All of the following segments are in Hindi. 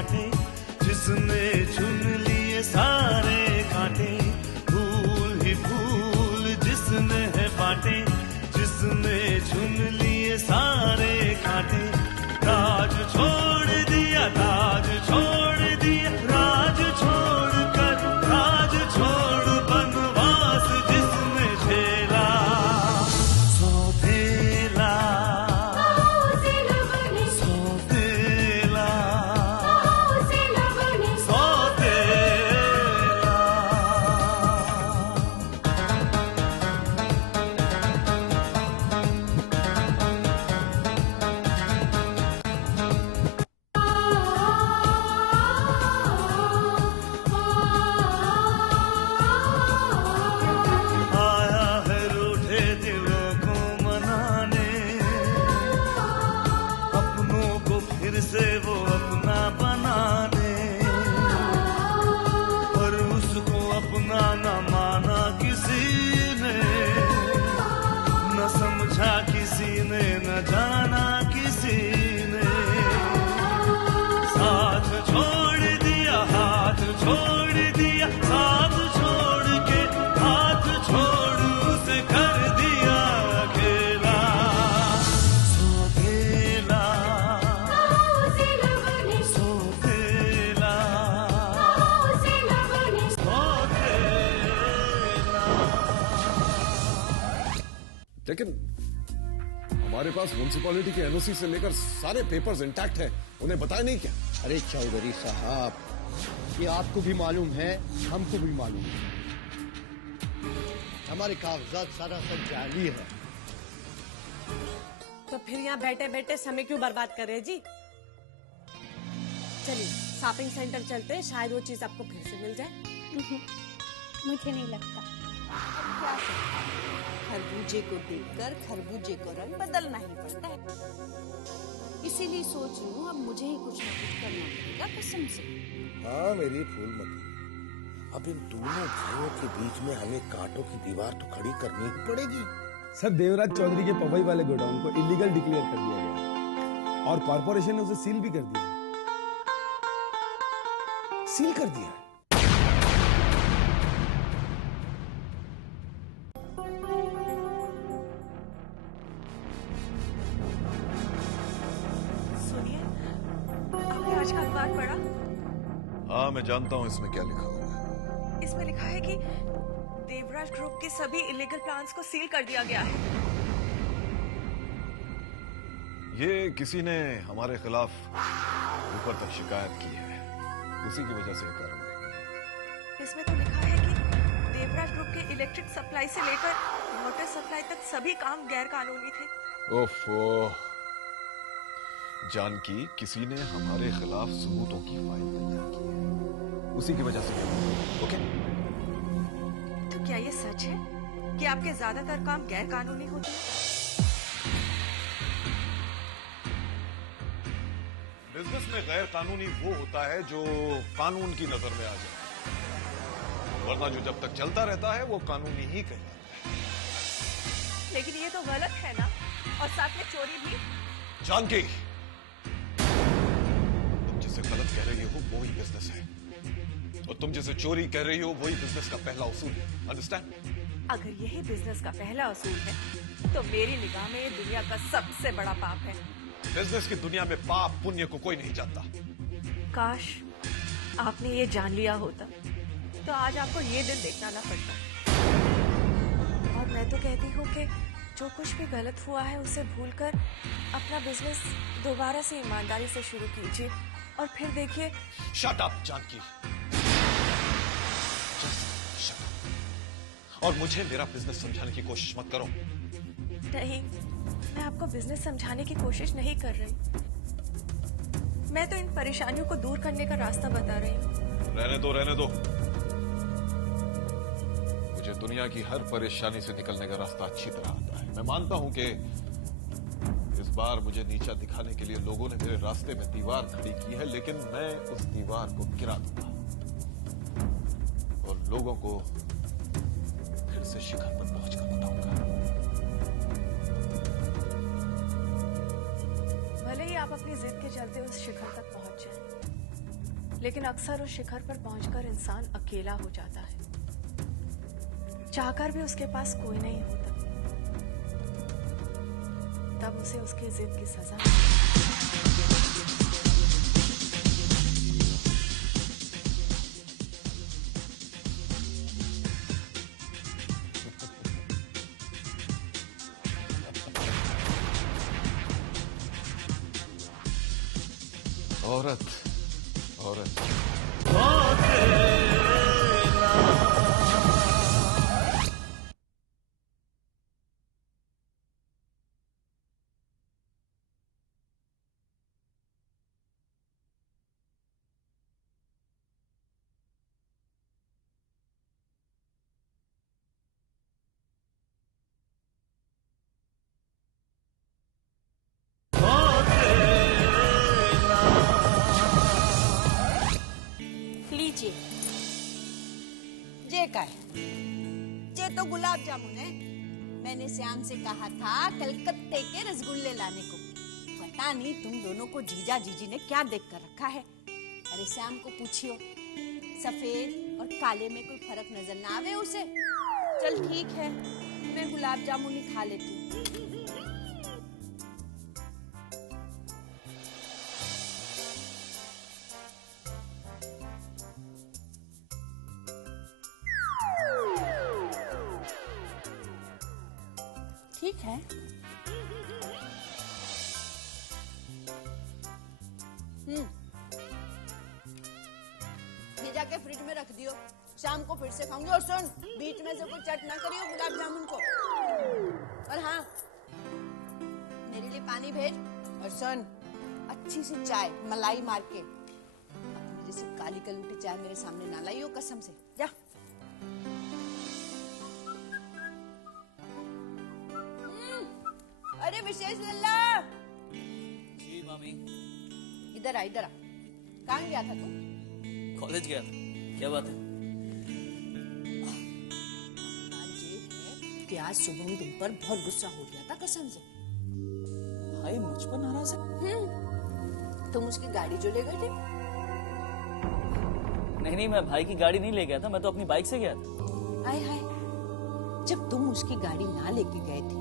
बांटे, जिसने चुन लिए सारे कांटे। फूल ही फूल जिसने है बांटे, जिसने चुन लिए सारे कांटे। राज छोड़ दिया, ताज छोड़ दिया, राज छोड़ कर राज छोड़ बनवास जिसने झेला। सौतेला सौतेला सौतेला। आया है रूठे दिलों को मनाने, अपनों को फिर से वो अपना बनाने। पर उसको अपना न माना किसी ने, न समझा किसी ने, न जाना किसी ने। साथ छोड़ दिया, हाथ छोड़ दिया, साथ छोड़ के हाथ छोड़ उसे कर दिया अकेला। सौतेला सौतेला सौतेला। लेकिन हमारे पास म्युनिसिपैलिटी के एनओसी से लेकर सारे पेपर्स इंटैक्ट हैं, उन्हें बताया नहीं क्या? अरे चौधरी साहब, ये आपको भी मालूम है, हमको भी मालूम है। हमारे कागजात सरासर जाली है। तो फिर यहाँ बैठे बैठे समय क्यों बर्बाद कर रहे हैं जी? चलिए शॉपिंग सेंटर चलते हैं, शायद वो चीज आपको फिर से मिल जाए। मुझे नहीं लगता। क्या सकता है? खरबूजे को देखकर खरबूजे को रंग बदलना ही पड़ता है। इसीलिए सोच रही हूँ अब मुझे ही कुछ ना कुछ करना पड़ेगा कसम से। हाँ मेरी फूलमती, अब इन दोनों भाइयों के बीच में हमें कांटों की दीवार तो खड़ी करनी ही पड़ेगी। सर, देवराज चौधरी के पवई वाले गोडाउन को इलीगल डिक्लेयर कर दिया गया और कॉर्पोरेशन ने उसे सील भी कर दिया। सील कर दिया? सुनिए, आपने आज का अखबार पढ़ा? हाँ मैं जानता हूँ इसमें क्या लिखा हुआ है। इसमें लिखा है कि देवराज ग्रुप के सभी इलीगल प्लान्स को सील कर दिया गया है। ये किसी ने हमारे खिलाफ ऊपर तक शिकायत की है, उसी की वजह से ये कार्रवाई। इसमें तो लिखा है कि देवराज ग्रुप के इलेक्ट्रिक सप्लाई से लेकर वाटर सप्लाई तक सभी काम गैर कानूनी थे। ओफो, जानकी, किसी ने हमारे खिलाफ सबूतों की फाइल तैयार की है, उसी की वजह से। ओके, तो क्या ये सच है कि आपके ज्यादातर काम गैर कानूनी होते हैं? बिजनेस में गैर कानूनी वो होता है जो कानून की नजर में आ जाए, वरना जो जब तक चलता रहता है वो कानूनी ही कहलाता है। लेकिन ये तो गलत है ना, और साथ में चोरी भी। जानकी, तुम जिसे गलत कह रही हो वो ही बिजनेस है, और तुम जिसे चोरी कह रही हो वही बिजनेस का पहला उसूल है। अंडरस्टैंड? अगर यही बिजनेस का पहला उसूल है तो मेरी निगाह में ये दुनिया का सबसे बड़ा पाप है। बिजनेस की दुनिया में पाप पुण्य को कोई नहीं जानता। काश आपने ये जान लिया होता तो आज आपको ये दिन देखना ना पड़ता। और मैं तो कहती हूँ कि जो कुछ भी गलत हुआ है उसे भूलकर अपना बिजनेस दोबारा से ईमानदारी से शुरू कीजिए, और फिर देखिए। Shut up Janaki, shut up. और मुझे मेरा बिजनेस समझाने की कोशिश मत करो। नहीं, मैं आपको बिजनेस समझाने की कोशिश नहीं कर रही। मैं तो इन परेशानियों को दूर करने का रास्ता बता रही हूँ। रहने दो, रहने दो। मुझे दुनिया की हर परेशानी से निकलने का रास्ता अच्छी तरह आता है। मैं मानता हूं कि इस बार मुझे नीचा दिखाने के लिए लोगों ने मेरे रास्ते में दीवार खड़ी की है, लेकिन मैं उस दीवार को गिरा दूंगा और लोगों को फिर से शिखर पर पहुंचकर बताऊंगा। भले ही आप अपनी जिद के चलते उस शिखर तक पहुंच जाएं, लेकिन अक्सर उस शिखर पर पहुंचकर इंसान अकेला हो जाता है, चाहकर भी उसके पास कोई नहीं होता। तब उसे उसकी जिद की सजा औरत औरत लीजिए, जे का है? जे तो गुलाब जामुन है। मैंने श्याम से कहा था कलकत्ते के रसगुल्ले लाने को। पता नहीं तुम दोनों को जीजा जीजी ने क्या देख कर रखा है। अरे श्याम को पूछियो, सफेद और काले में कोई फर्क नजर ना आवे उसे। चल ठीक है, मैं गुलाब जामुन ही खा लेती हूँ। ठीक है। ये जाके फ्रिज में रख दियो, शाम को फिर से खाऊंगी। और सुन, बीच में से कोई चट ना करियो गुलाब जामुन को। और हाँ, मेरे लिए पानी भेज। और सुन, अच्छी सी चाय मलाई मार के। मेरे से काली कलूटी चाय मेरे सामने ना लाइयो, कसम से। जा। अरे विशेष लल्ला। जी मामी। इधर आ, इधर आ। कहाँ गया था तू? कॉलेज गया था। क्या बात है? कि आज सुबह तुम पर बहुत गुस्सा हो गया था, कसम से। भाई मुझ पर नाराज है? तुम उसकी गाड़ी जो ले गए थे? नहीं, मैं भाई की गाड़ी नहीं ले गया था, मैं तो अपनी बाइक से गया था। हाय हाय, जब तुम उसकी गाड़ी ना लेके गए थे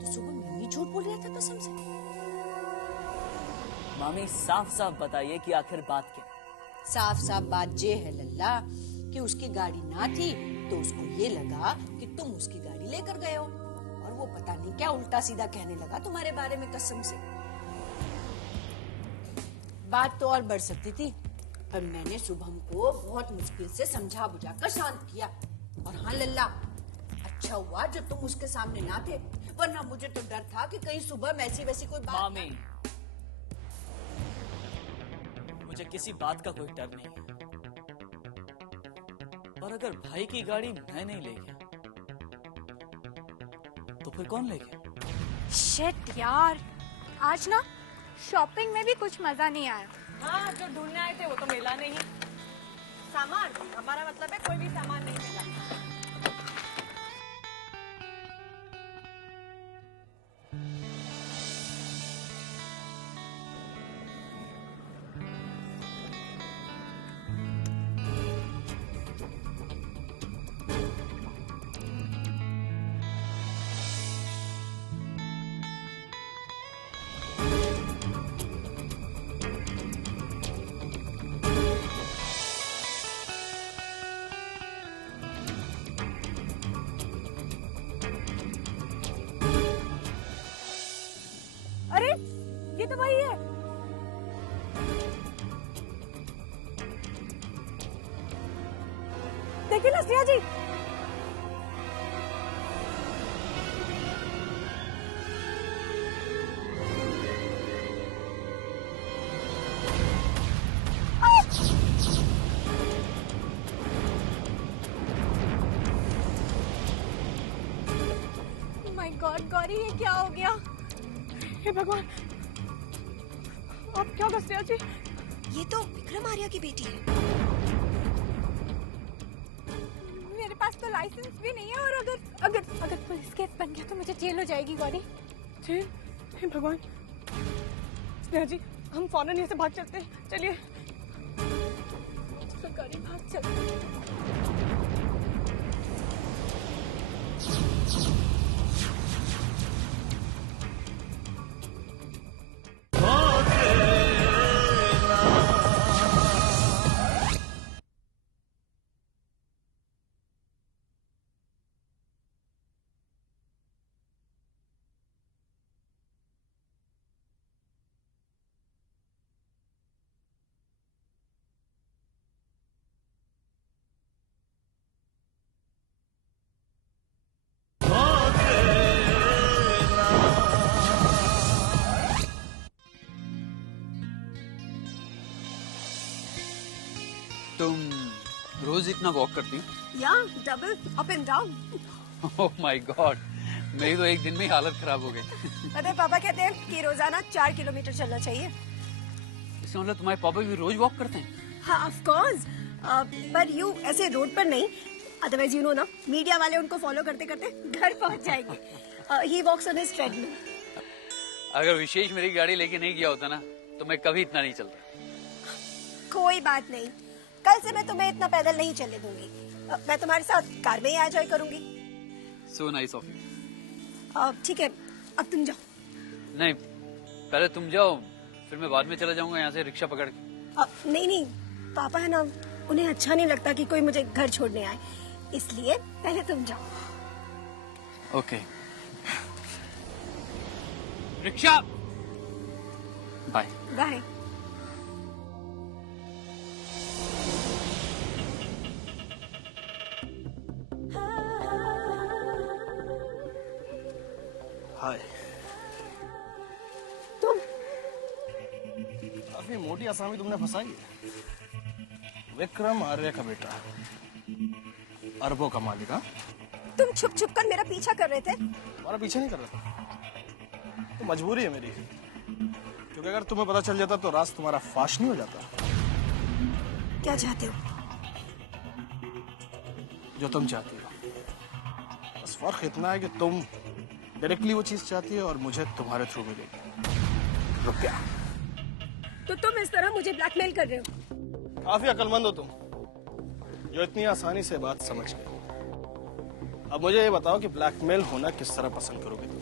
तो सुबह मम्मी झूठ बोल रहा था, कसम से। मामी साफ साफ बताइए कि आखिर बात क्या? साफ साफ बात ये है लल्ला कि उसकी गाड़ी ना थी तो उसको ये लगा कि तुम उसकी गाड़ी लेकर गए हो, और वो पता नहीं क्या उल्टा सीधा कहने लगा तुम्हारे बारे में, कसम से। बात तो और बढ़ सकती थी, पर मैंने शुभम को बहुत मुश्किल से समझा बुझा कर शांत किया। और हाँ लल्ला, अच्छा हुआ जब तुम उसके सामने ना थे, वरना मुझे तो डर था कि कहीं सुबह वैसी वैसी कोई बात। मामी, मुझे किसी बात का कोई डर नहीं है, और अगर भाई की गाड़ी मैं नहीं ले गया तो फिर कौन ले गया? शिट यार, आज ना शॉपिंग में भी कुछ मजा नहीं आया। हाँ, जो ढूंढने आए थे वो तो मिला नहीं। सामान, हमारा मतलब है कोई भी सामान नहीं मिला। अरे ये तो वही है। देखिए ना श्रेया जी, माय गॉड गौरी, ये क्या हो गया? हे भगवान, अब क्या कर श्रेया जी? ये तो विक्रम आर्या की बेटी है। मेरे पास तो लाइसेंस भी नहीं है, और अगर अगर अगर पुलिस केस बन गया तो मुझे जेल हो जाएगी गौरी। जेल? हे भगवान। श्रेया जी, हम फौरन यहाँ से भाग चलते हैं, चलिए। गौरी भाग चल। तुम रोज इतना वॉक करती हो? या double up and down. Oh my God, मेरी तो एक दिन में ही हालत खराब हो गई। पता है पापा कहते हैं कि रोजाना 4 किलोमीटर चलना चाहिए। इसका मतलब तुम्हारे पापा भी रोज वॉक करते हैं? हाँ ऑफ कोर्स, पर यू ऐसे रोड पर नहीं, अदरवाइज यू नो ना मीडिया वाले उनको फॉलो करते करते घर पहुंच जाएंगे। ही वॉक्स ऑन हिज ट्रेडमिल। अगर विशेष मेरी गाड़ी लेके नहीं गया होता ना तो मैं कभी इतना नहीं चलता। कोई बात नहीं, कल से मैं तुम्हें इतना पैदल नहीं चलने दूंगी। मैं तुम्हारे साथ कार में ही आ जाया करूंगी। So nice of you. ठीक है, अब तुम जाओ। नहीं, पहले तुम जाओ, फिर मैं बाद में चला जाऊंगा यहाँ से रिक्शा पकड़ के। नहीं, पापा है ना, उन्हें अच्छा नहीं लगता कि कोई मुझे घर छोड़ने आए, इसलिए पहले तुम जाओ। Okay. Rickshaw, bye bye. Hi. तुम काफी मोटी आसामी तुमने फंसाई है। विक्रम आर्य का बेटा, अरबों का मालिक। हाँ, तुम छुप छुप कर मेरा पीछा कर रहे थे। तुम्हारा पीछे नहीं कर रहा था, तो मजबूरी है मेरी, क्योंकि अगर तुम्हें पता चल जाता तो राज तुम्हारा फाश नहीं हो जाता। क्या चाहते हो? जो तुम चाहती हो, बस फर्क इतना है कि तुम डायरेक्टली वो चीज चाहती है और मुझे तुम्हारे थ्रू मिलेगी, रुपया। तो तुम इस तरह मुझे ब्लैकमेल कर रहे हो? काफी अक्लमंद हो तुम, जो इतनी आसानी से बात समझ गए। अब मुझे ये बताओ कि ब्लैकमेल होना किस तरह पसंद करोगे तुम,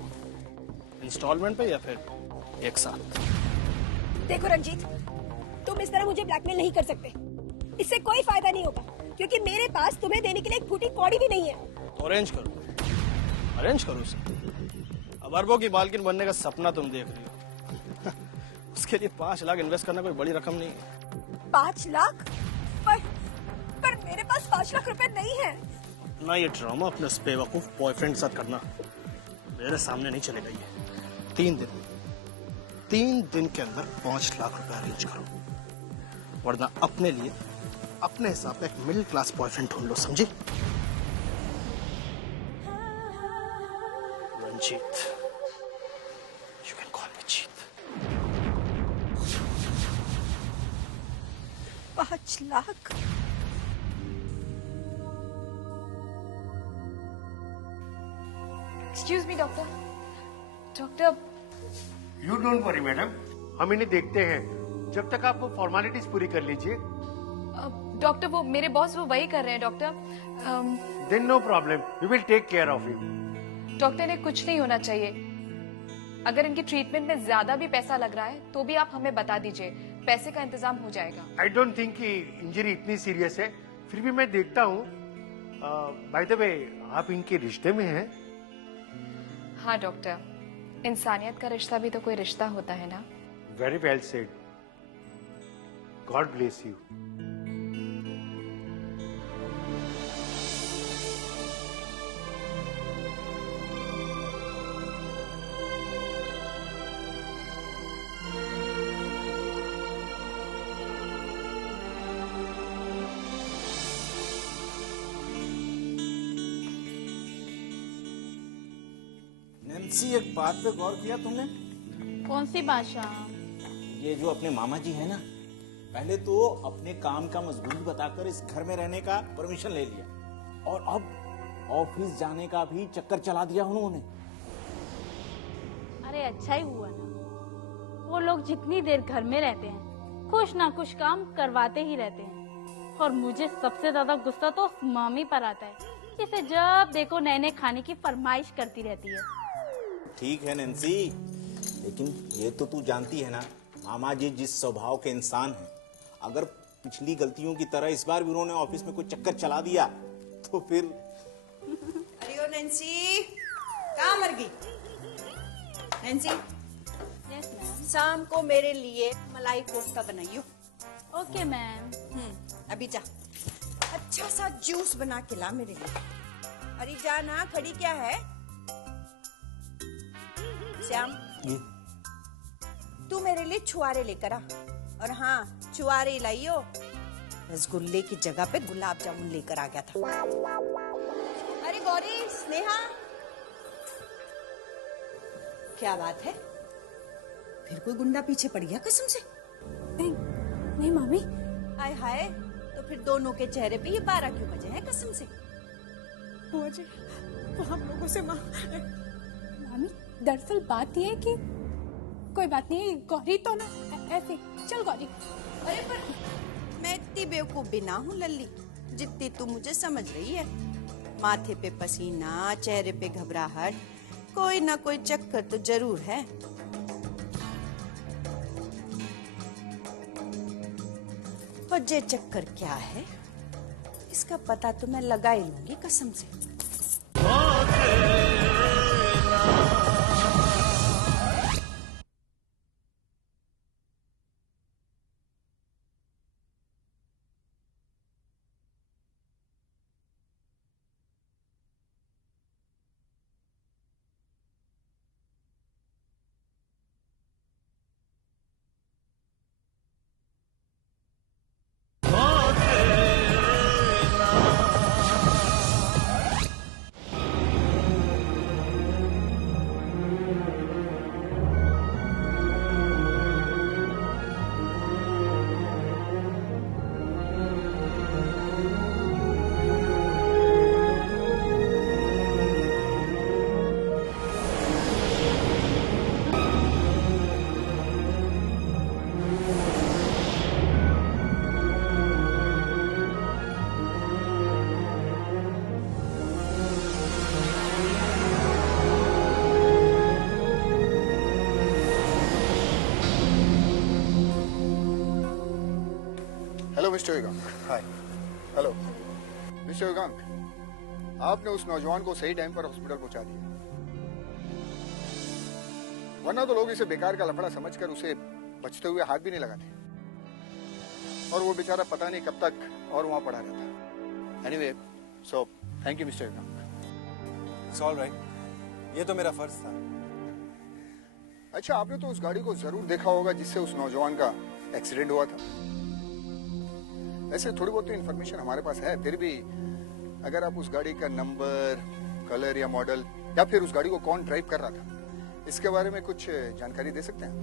इंस्टॉलमेंट पे या फिर एक साथ? देखो रंजीत, तुम इस तरह मुझे ब्लैकमेल नहीं कर सकते, इससे कोई फायदा नहीं होगा, क्योंकि मेरे पास तुम्हें देने के लिए एक फूटी कौड़ी भी नहीं है। तो अरेंज करो उसे। अब अरबों की मालकिन बनने का सपना तुम देख रही हो, उसके लिए 5 लाख इन्वेस्ट करना कोई बड़ी रकम नहीं है। 5 लाख? पर मेरे पास 5 लाख रुपए नहीं है। ना ये ड्रामा अपने उस बेवकूफ बॉयफ्रेंड के साथ करना मेरे सामने नहीं चलेगा। ये 3 दिन के अंदर 5 लाख रुपए अरेंज करो, वरना अपने लिए अपने हिसाब से एक मिडिल क्लास बॉयफ्रेंड ढूंढ लो, समझे? Ranjeet, you can call me Jeet. 5 lakh? Excuse me doctor. You don't worry madam, हम इन्हें देखते हैं, जब तक आप वो फॉर्मेलिटीज पूरी कर लीजिए। डॉक्टर, वो मेरे बॉस वो वही कर रहे हैं doctor. Then no problem, we will take care of you. Doctor, इन्हें कुछ नहीं होना चाहिए। अगर इनकी ट्रीटमेंट में ज्यादा भी पैसा लग रहा है तो भी आप हमें बता दीजिए, पैसे का इंतजाम हो जाएगा। आई डोंट थिंक कि इंजरी इतनी सीरियस है, फिर भी मैं देखता हूँ। बाय द वे, आप इनके रिश्ते में हैं? हाँ डॉक्टर, इंसानियत का रिश्ता भी तो कोई रिश्ता होता है ना। Very well said, God bless you. Nancy, एक बात पे गौर किया तुमने? कौन सी बादशाह? ये जो अपने मामा जी है ना, पहले तो अपने काम का मजबूरी बताकर इस घर में रहने का परमिशन ले लिया, और अब ऑफिस जाने का भी चक्कर चला दिया उन्होंने। अरे अच्छा ही हुआ ना, वो लोग जितनी देर घर में रहते हैं कुछ ना कुछ काम करवाते ही रहते हैं। और मुझे सबसे ज्यादा गुस्सा तो उस मामी पर आता है, इसे जब देखो नए नए खाने की फरमाइश करती रहती है। ठीक है नैन्सी, लेकिन ये तो तू जानती है ना मामा जी जिस स्वभाव के इंसान हैं, अगर पिछली गलतियों की तरह इस बार भी उन्होंने ऑफिस में कोई चक्कर चला दिया तो फिर। अरे ओ नैन्सी, कहाँ मर गई? Nancy, yes ma'am. शाम को मेरे लिए मलाई कोफ्ता बनाइयो। Okay ma'am. अभी जा, अच्छा सा जूस बना के ला मेरे लिए। अरे जा ना, खड़ी क्या है? श्याम, तू मेरे लिए छुआरे लेकर आ, और हाँ छुआरे लाइयो। रसगुल्ले की जगह पे गुलाब जामुन लेकर आ गया था। अरे गौरी, स्नेहा, क्या बात है? फिर कोई गुंडा पीछे पड़ गया कसम से? नहीं मामी। हाय हाय, तो फिर दोनों के चेहरे पे ये 12 क्यों बजे हैं कसम से? बुआ जी, वो हम लोगों से मामी दरअसल बात ये है कि कोई बात नहीं, गौरी तो ना ऐसे। चल गौरी। अरे पर मैं इतनी बेवकूफ भी ना हूँ लल्ली, जितनी तू मुझे समझ रही है। माथे पे पसीना, चेहरे पे घबराहट, कोई ना कोई चक्कर तो जरूर है। और ये चक्कर क्या है, इसका पता तो मैं लगा ही लूंगी कसम से। Hello mister Yugank. Hi. Hello mister Yugank, आपने उस नौजवान को सही टाइम पर हॉस्पिटल पहुंचा दिया, वरना तो लोग इसे बेकार का लफड़ा समझकर उसे बचते हुए हाथ भी नहीं लगाते, और वो बेचारा पता नहीं कब तक और वहां पड़ा रहता। Anyway, so thank you mister Yugank. It's all right, ये तो मेरा फर्ज था। अच्छा, आपने तो उस गाड़ी को जरूर देखा होगा जिससे उस नौजवान का एक्सीडेंट हुआ था। ऐसे थोड़ी बहुत तो इन्फॉर्मेशन हमारे पास है, फिर भी अगर आप उस गाड़ी का नंबर, कलर या मॉडल, या फिर उस गाड़ी को कौन ड्राइव कर रहा था, इसके बारे में कुछ जानकारी दे सकते हैं?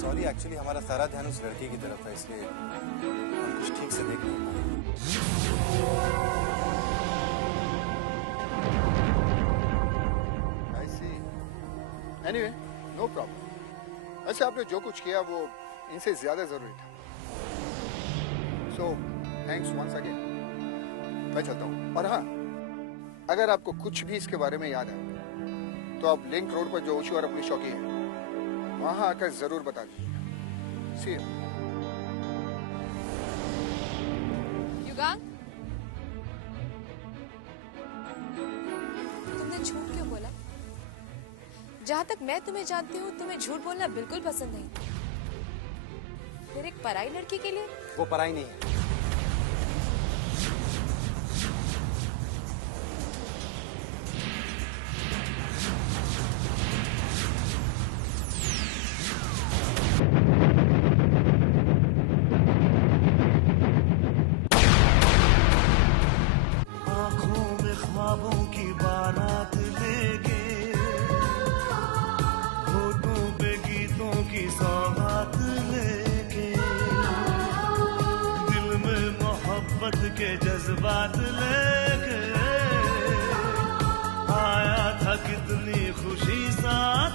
सॉरी, एक्चुअली हमारा सारा ध्यान उस लड़के की तरफ था, इसलिए हम कुछ ठीक से देख नहीं पाए। I see. Anyway, no problem. वैसे आपने जो कुछ किया वो इनसे ज्यादा जरूरी था। So, thanks once again. मैं चलता हूँ। और हाँ, अगर आपको कुछ भी इसके बारे में याद है तो आप लिंक रोड पर जो ओशो और अपनी शौकी है वहां आकर जरूर बता दीजिएगा। See you. युगांक, तुमने झूठ क्यों बोला? जहां तक मैं तुम्हें जानती हूँ, तुम्हें झूठ बोलना बिल्कुल पसंद नहीं। फिर एक पराई लड़की के लिए? वो पराई नहीं है। आंखों में ख्वाबों की बारात लेके, होठों पे गीतों की सौगात लेके, दिल में मोहब्बत के जज्बात लेके, आया था कितनी खुशी साथ